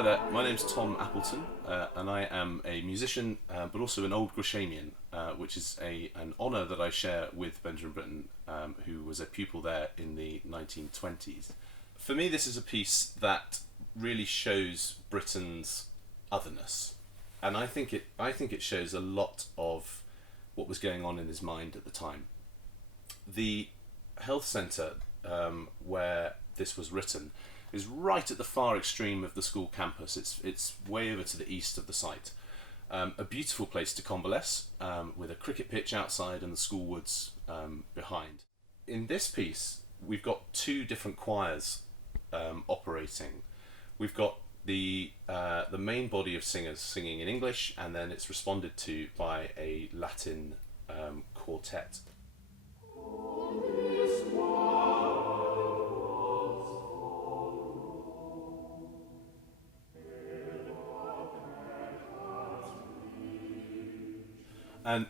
Hi there, my name's Tom Appleton, and I am a musician, but also an old Greshamian, which is an honour that I share with Benjamin Britten, who was a pupil there in the 1920s. For me, this is a piece that really shows Britten's otherness, and I think it shows a lot of what was going on in his mind at the time. The health centre where this was written is right at the far extreme of the school campus. It's way over to the east of the site. A beautiful place to convalesce, with a cricket pitch outside and the school woods behind. In this piece, we've got two different choirs operating. We've got the main body of singers singing in English, and then it's responded to by a Latin quartet. And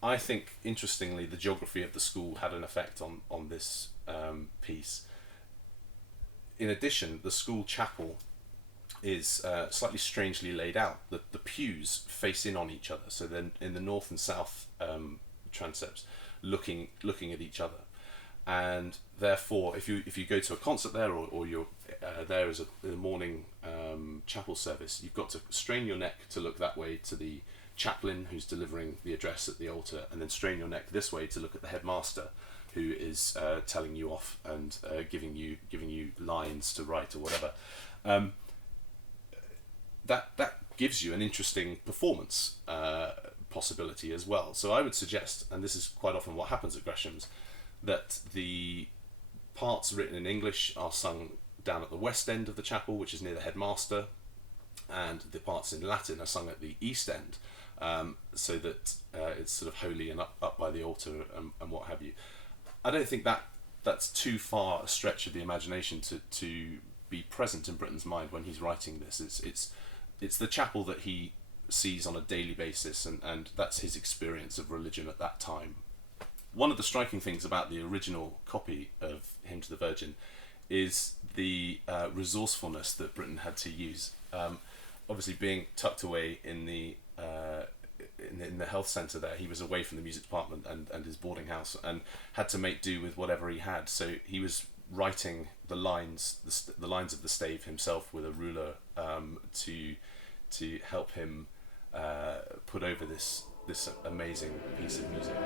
I think, interestingly, the geography of the school had an effect on this piece. In addition, the school chapel is slightly strangely laid out. The pews face in on each other, so then in the north and south transepts, looking at each other. And therefore, if you go to a concert there, or you're there as a morning chapel service, you've got to strain your neck to look that way to the chaplain who's delivering the address at the altar, and then strain your neck this way to look at the headmaster, who is telling you off and giving you lines to write or whatever. That gives you an interesting performance possibility as well. So I would suggest, and this is quite often what happens at Gresham's, that the parts written in English are sung down at the west end of the chapel, which is near the headmaster, and the parts in Latin are sung at the east end, so that it's sort of holy and up by the altar and what have you. I don't think that's too far a stretch of the imagination to be present in Britten's mind when he's writing this. It's the chapel that he sees on a daily basis, and that's his experience of religion at that time. One of the striking things about the original copy of Hymn to the Virgin is the resourcefulness that Britten had to use. Obviously, being tucked away in the health centre there, he was away from the music department and his boarding house, and had to make do with whatever he had. So he was writing the lines of the stave himself with a ruler to help him put over this amazing piece of music.